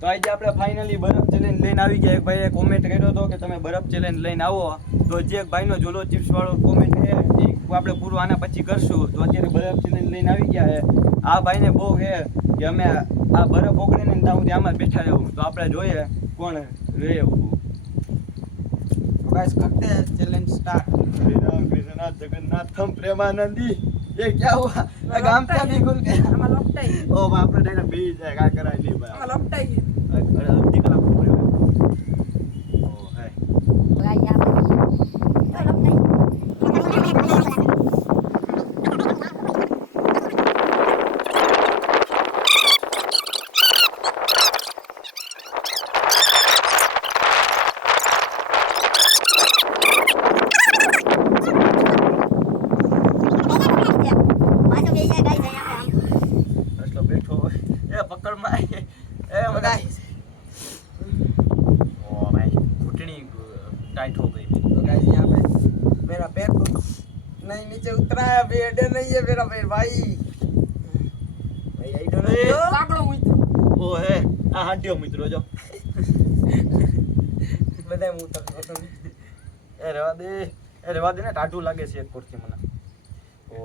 તો આજે આપણે ફાઇનલી બરફ ચેલેન્જ લઈને આવી ગયા. એક ભાઈએ કોમેન્ટ કર્યો હતો કે તમે બરફ ચેલેન્જ લઈને આવો, તો જે એક ભાઈનો ઝોલો ચિપ્સ વાળો કોમેન્ટ છે એ આપણે પૂરું આના પછી કરશું. તો અત્યારે બરફ ચેલેન્જ લઈને આવી ગયા છે. આ ભાઈને બહુ છે કે અમે આ બરફ ઓગળે ને ત્યાં સુધી આમાં બેઠા રહેવું. તો આપણે જોઈએ કોણ રહે એવું. गाइस करते हैं चैलेंज स्टार्ट। श्री राम कृष्ण जगन्नाथम प्रेमानंदी ये क्या हुआ? गाम क्या भी खुल गया? हम लपटाई ओ बाप रे डायरेक्ट बीज है काय कराय नहीं भाई. हम लपटाई अरे अवधि कला पूरे ओ है पकड़ मार ए गाइस ओ भाई घुटनी टाइट हो गई. तो गाइस यहाँ पे मेरा पैर तो नहीं नीचे उतरा है, बेड नहीं है मेरा पैर भाई भाई आई डोंट नो काकड़ो मित्र ओ है आ हाड्यो मित्रो जो बधाई હું ઉતર પસંદ ए रेवा दे ने टाटू लागे છે એક કોરથી મને. ઓ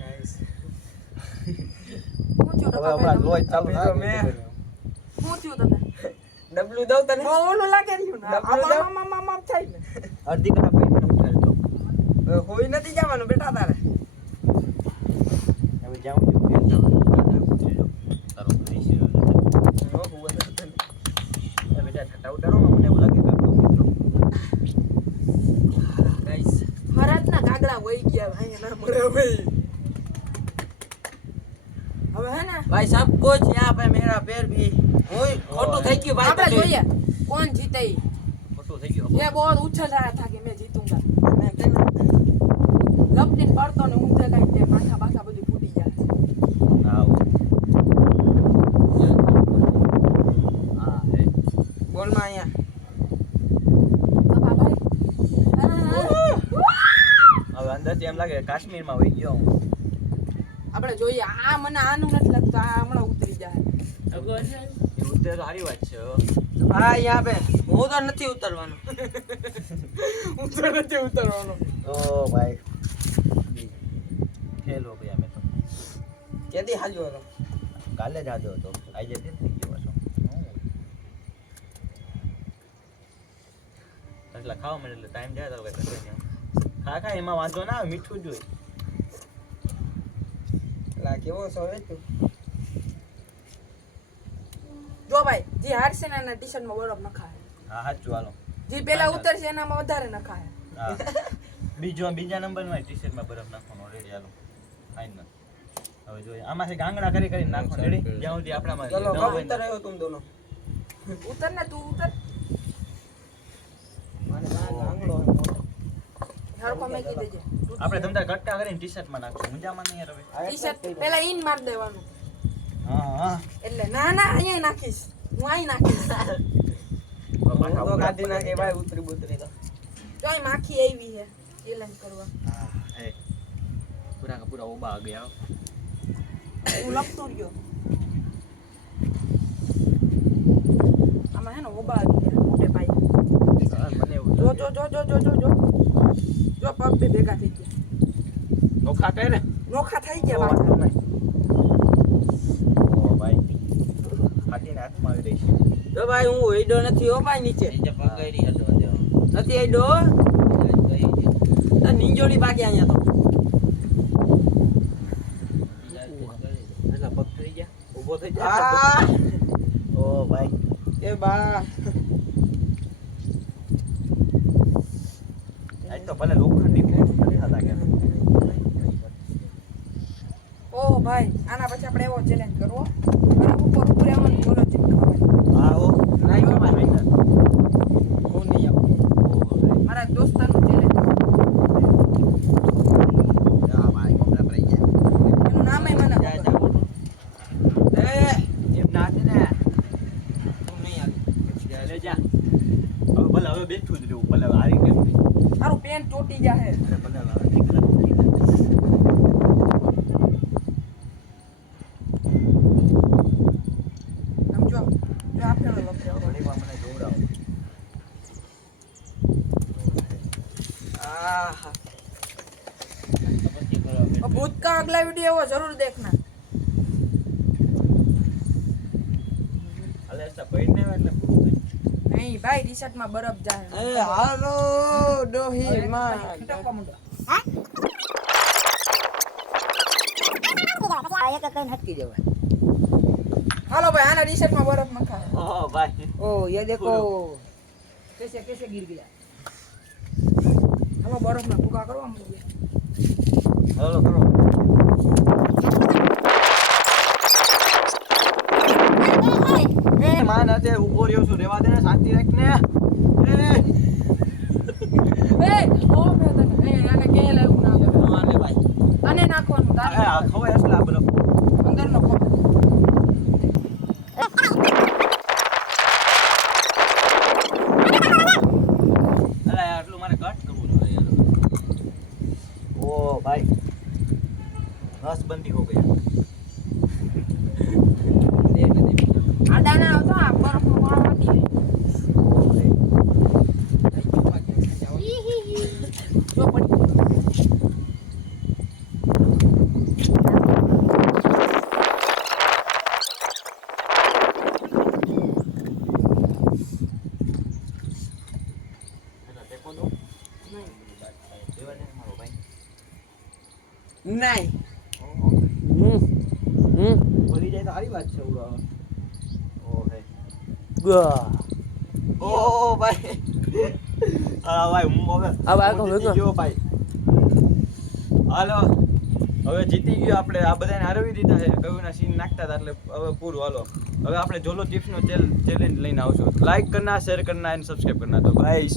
गाइस હું થયું હવે હમણાં લોહી ચાલુ અભી ના તો મેં હું થયું તને ડબલ્યુ દઉં તને બહુ ઓલું લાગે રહ્યું ને ડબલું આમ આમ આમ આમ થાય ને અડધી કલાક પછી મને ઉઠાડજો. હોઈ નથી જવાનું બેટા તારે હવે જાઉં છું કે જાઉં તારો પૈસા નો હું તને એ બેટા ઠટા ઉડાડો ને મને એવું લાગે કે આપણો મિત્રો. गाइस હરાતના કાગડા વહી ગયા ભાઈ ના મળે ભાઈ હવે હે ને भाई सब कुछ यहाँ पे मेरा पैर भी ओए खोटू થઈ ગયું ભાઈ આપણે જોઈએ કોણ જીતે ઈ. ખોટું થઈ ગયો. ये बहुत उछल रहा था कि मैं जीतूंगा મેં કેમ લપટીને પડતો ને ઊંધે કાંઈ તે માથા બાથા બધું ફૂટી જાય આવો હા હે બોલ માં અહીંયા કાકા ભાઈ હવે અંદરથી એમ લાગે કાશ્મીરમાં વહી ગયો હું. આપણે જોઈએ આ મને આનું નથી લાગતું આ હમણાં ઉતરી જાય એ ઉતરે તો સારી વાત છે. હા यहाँ पे હું તો નથી ઉતરવાનો ઉતર નથી ઉતરવાનો ઓ ભાઈ ફેલ હો ગયા મેં તો. કેદી હાલ્યો હતો કાલે જ આજો હતો આજે ફેલ થઈ ગયો પાછો. એટલે ખાવા મળે એટલે ટાઈમ જાય તો કઈ થશે નહીં. ખા એમાં વાંધો ના આવે, મીઠું જ હોય. લા કેવો સોવે તું જો ભાઈ જે હારશે ને એના ટી-શર્ટમાં બરફ નખાય હા સાચું હાલો. જે પેલા ઉતરશે એનામાં વધારે નખાય હા બીજા નંબરમાં ટી-શર્ટમાં બરફ નાખવાનો રેડી હાલો ફાઇનલ. હવે જોઈએ આમાંથી ગાંગડા કરી કરી નાખો રેડી જ્યાં સુધી આપણામાં ચલો ન कब હોય उतर ને. रहे हो तुम दोनों ઉતર ને તું ઉતર माने ना गांगड़ो है मोटो હરકો મેકી દેજે આપણે ધંધા કટકા કરીને ટી-શર્ટમાં નાખશું મજામાં નહીં યાર હવે. ટી-શર્ટ પેલા ઈન માર દેવાનું હા હા એટલે ના અહીંયા નાખીશ હું અહીં નાખીશ હું તો ગાડી ના કે ભાઈ ઉતરી બુતરી તો જોઈ માખી આવી છે ચેલેન્જ કરવા હા હે પૂરા કા પૂરા ઓબા આ ગયા. હું લપતો રહ્યો આમાં હે ને ઓબા આવી ગયા મોટે ભાઈ મને એવું જો જો જો જો જો જો જો જો પગ બે ભેગા થઈ ગયા નોખા કહે ને નોખા થઈ ગયા ઓ પાછા ભાઈ ફાટીને હાથમાં આવી રહી છે. તો ભાઈ હું હેડો નથી હો ભાઈ નીચે નથી હેડો તો નીંજોડી બાકી અહીંયા તો એટલા પગ થઈ ગયા ઊભો થઈ ગયા. આ ઓ ભાઈ એ બા આજ તો ભલે લોખંડની ફોર્સ નથી લાગે. ઓ ભાઈ આના પછી આપણે એવો ચેલેન્જ કરવો અને ઉપર ઉપર આવવાનું બોલો ચીપકાવવાની હા ઓ નહીં હો ભાઈ ફાઇનલ. હું નહીં આવું ઓ ભાઈ મારા દોસ્તારનું ચેલેન્જ આ ભાઈ કોપડા પડી ગયા. એનું નામ મને જા ખબર. જા એ એમ ના છે ને હું નહીં આવું લે જા. હવે ભલે હવે બેઠું જ રહેવું ભલે હવે હારી કેમ નહીં. તારું પેન્ટ ચોટી જાહે ભલે હવે और भूत का अगला वीडियो वो जरूर देखना। અલે એસા પૈને એટલે પૂરું नहीं भाई टी शर्ट में बर्फ जाए એ હાલો ડોહી માં खटकवा मुंडो। એક કઈ નટકી જવાય हालो भाई आना टी शर्ट में बर्फ मत खाओ। થાય ઓ ભાઈ ओ ये देखो कैसे कैसे गिर गया। हलो बर्फ में भूका करवा मुंडो। હાલો કરો એ માન અત્યારે ઉભો રહ્યો છું રેવા દે ને શાંતિ રાખ ને ए ओ मैं तने ए आने के लाવું ના એ માને ભાઈ આને નાખવાનું આ તારે ખવાય અસલા બરફ અંદર નો ખો। અલે આટલું મારે કટ કરવું જોઈએ યાર ઓ ભાઈ રસ બંધી હો ગયા આડા ના આવતો આ બરફ નો વાળો વાટી જો પડી એના ટેકો દો દેવા દે મારો ભાઈ નહીં બોલી જાય તો સારી વાત છે ઓ હે ઓ ભાઈ હા ભાઈ હું હવે આ ભાઈ હું કહું જીતી ગયો ભાઈ હાલો હવે જીતી ગયો આપણે આ બધાને હરાવી દીધા છે કયુંના સીન નાખતા હતા એટલે હવે પૂરું હાલો હવે આપણે જોલો ચિપ્સનો ચેલેન્જ લઈને આવશું લાઈક કરના શેર કરના એન્ડ સબસ્ક્રાઇબ કરના તો ગાઈસ